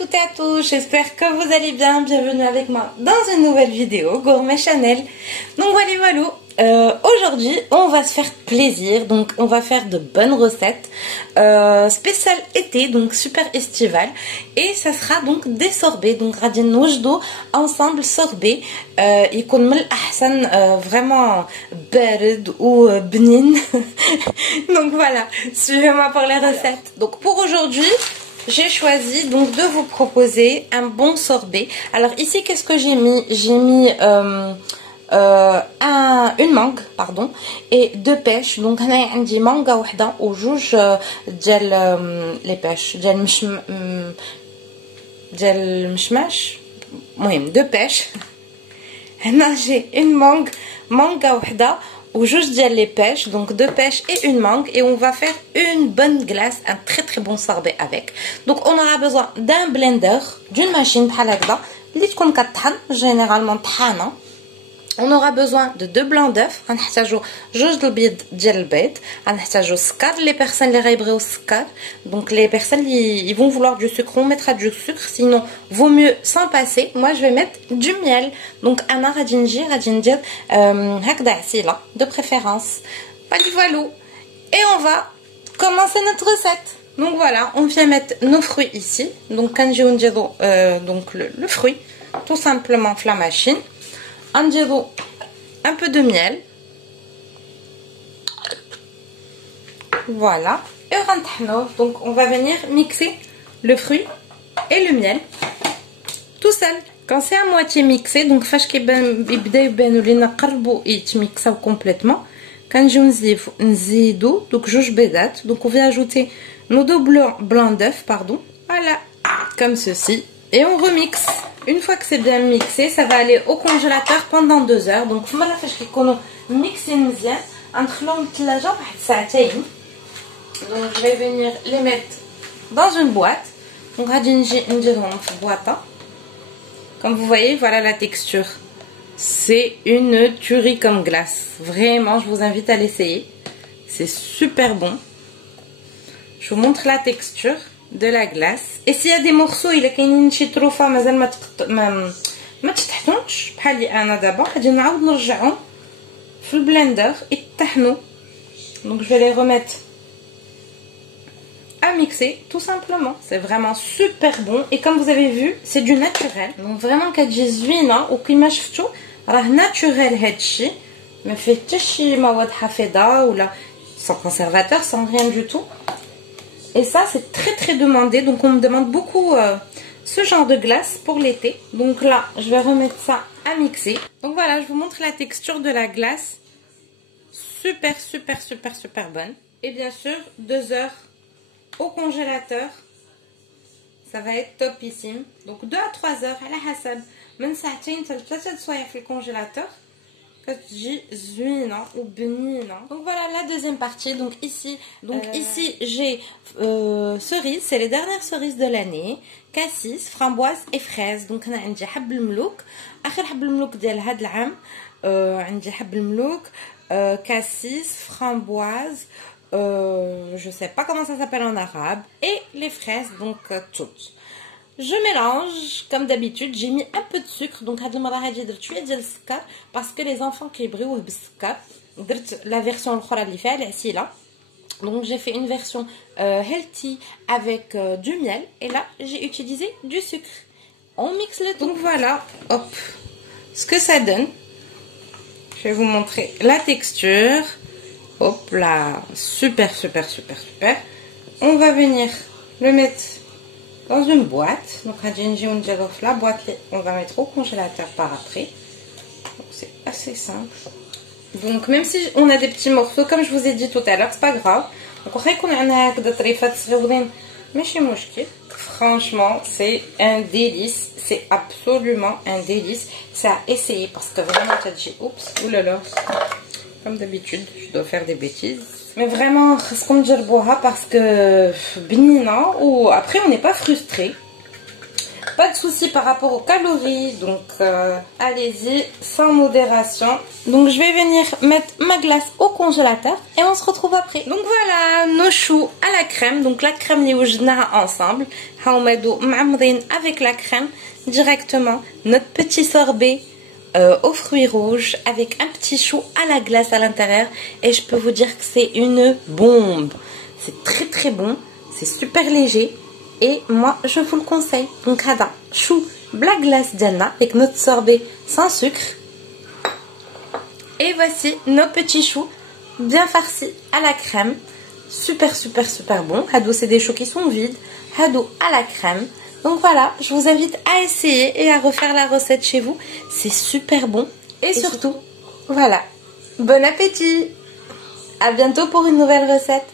toutes et à tous, j'espère que vous allez bien. Bienvenue avec moi dans une nouvelle vidéo Gourmet Channel. Donc voilà, aujourd'hui on va se faire plaisir, donc on va faire de bonnes recettes spéciales été, donc super estivales, et ça sera donc des sorbets. Donc غادي نوجدوا ensemble sorbet يكون من الأحسن vraiment بارد ou بنين. Donc voilà, suivez-moi pour les recettes. Donc pour aujourd'hui j'ai choisi donc de vous proposer un bon sorbet. Alors ici qu'est-ce que j'ai mis? J'ai mis une mangue pardon et deux pêches. Donc هنايا عندي مانغا وحده وجوج ديال لي بêches ديال المشماش. المهم deux pêches. هنا j'ai une manga وحده ou juste ديال les pêches, donc deux pêches et une mangue, et on va faire une bonne glace, un très bon sorbet avec. Donc on aura besoin d'un blender, d'une machine بحال هكذا اللي تكون كطحن généralement طحانه. On aura besoin de deux blancs d'œufs, غنحتاجو جوج د البيض ديال البيض، غنحتاجو السكر les personnes اللي غيبغيو السكر. Donc les personnes qui vont vouloir du sucre, on mettra du sucre, sinon vaut mieux s'en passer. Moi je vais mettre du miel. Donc انا غادي ندير هكذا عسيله de préférence. Voilà. Et on va commencer notre recette. Donc voilà, on vient mettre nos fruits ici. Donc كنجيو نديرو donc le fruit tout simplement في la machine. نديرو un peu de miel. Voilà. Et غنطحنوه. Donc on va venir mixer le fruit et le miel tout seul. Quand c'est à moitié mixé, donc فاش كيبدا يبانوا لينا قربوا يتميكساو complètement, كنجيو نزيدو donc جوج بيضات. Donc on va ajouter nos deux blancs d'œufs, pardon. Voilà, comme ceci, et on remixe. Une fois que c'est bien mixé, ça va aller au congélateur pendant 2 heures. Donc فمرة فاش كيكونوا ميكسين مزيان غندخلوهم للثلاجة واحد ساعتين. Donc je vais venir les mettre dans une boîte. Donc غادي نجي نديرهم في بواطة. Comme vous voyez, voilà la texture. C'est une tuerie comme glace. Vraiment, je vous invite à l'essayer. C'est super bon. Je vous montre la texture de la glace. Et s'il y a des morceaux, il y a كاينين شي طروفه مازال ما تطحنوش بحالي انا دابا، غادي نعاود نرجعهم في البلندر يطحنوا. Donc je vais les remettre à mixer tout simplement. C'est vraiment super bon, et comme vous avez vu c'est du naturel. Donc vraiment كتجي زوينه وكما شفتوا راه ناتوريل هادشي، ما فيه حتى شي مواد حافظه ولا sans conservateur, sans rien du tout. Et ça c'est très demandé, donc on me demande beaucoup ce genre de glace pour l'été. Donc là je vais remettre ça à mixer. Donc voilà, je vous montre la texture de la glace. Super bonne. Et bien sûr 2 heures au congélateur, ça va être topissime. Donc 2 à 3 heures على حسب من ساعتين حتى 3 سوايع في الكونجيلاتور كتجي زوينه وبنينه. Donc voilà la deuxième partie. Donc ici j'ai cerises, c'est les dernières cerises de l'année, cassis, framboises et fraises. Donc هنا عندي حب الملوك، اخر حب الملوك ديال هذا العام. عندي حب الملوك، cassis, framboises, je sais pas comment ça s'appelle en arabe, et les fraises, donc toutes. Je mélange comme d'habitude. J'ai mis un peu de sucre, donc هاد المرة هادي درت شوية ديال السكر parce que les enfants كيبغيوه بالسكر. درت la version الاخرى اللي فيها العسيلة. Donc j'ai fait une version healthy avec du miel, et là j'ai utilisé du sucre. On mixe le tout. Donc voilà, hop, ce que ça donne. Je vais vous montrer la texture. Hop là, super. On va venir le mettre dans une boîte. Donc la boîte, on va mettre au congélateur par après. C'est assez simple. Donc même si on a des petits morceaux, comme je vous ai dit tout à l'heure, c'est pas grave. Donc franchement c'est un délice, c'est absolument un délice. C'est à essayer parce que vraiment t'as dit oups, oulala. Comme d'habitude, je dois faire des bêtises. Mais vraiment, خاصكم تجربوها parce que بنينة, ou après on n'est pas frustré pas de souci par rapport aux calories, donc allez-y sans modération. Donc je vais venir mettre ma glace au congélateur et on se retrouve après. Donc voilà nos choux à la crème. Donc la crème les وجدناها ensemble. Avec la crème directement notre petit sorbet aux fruits rouges avec un petit chou à la glace à l'intérieur. Et je peux vous dire que c'est une bombe. C'est très très bon, c'est super léger. Et moi, je vous le conseille. Donc, hada, chou, la glace diana avec notre sorbet sans sucre. Et voici nos petits choux bien farcis à la crème. Super, super, super bon. Hado, c'est des choux qui sont vides. Hado à la crème. Donc voilà, je vous invite à essayer et à refaire la recette chez vous. C'est super bon. Et surtout, voilà, bon appétit. À bientôt pour une nouvelle recette.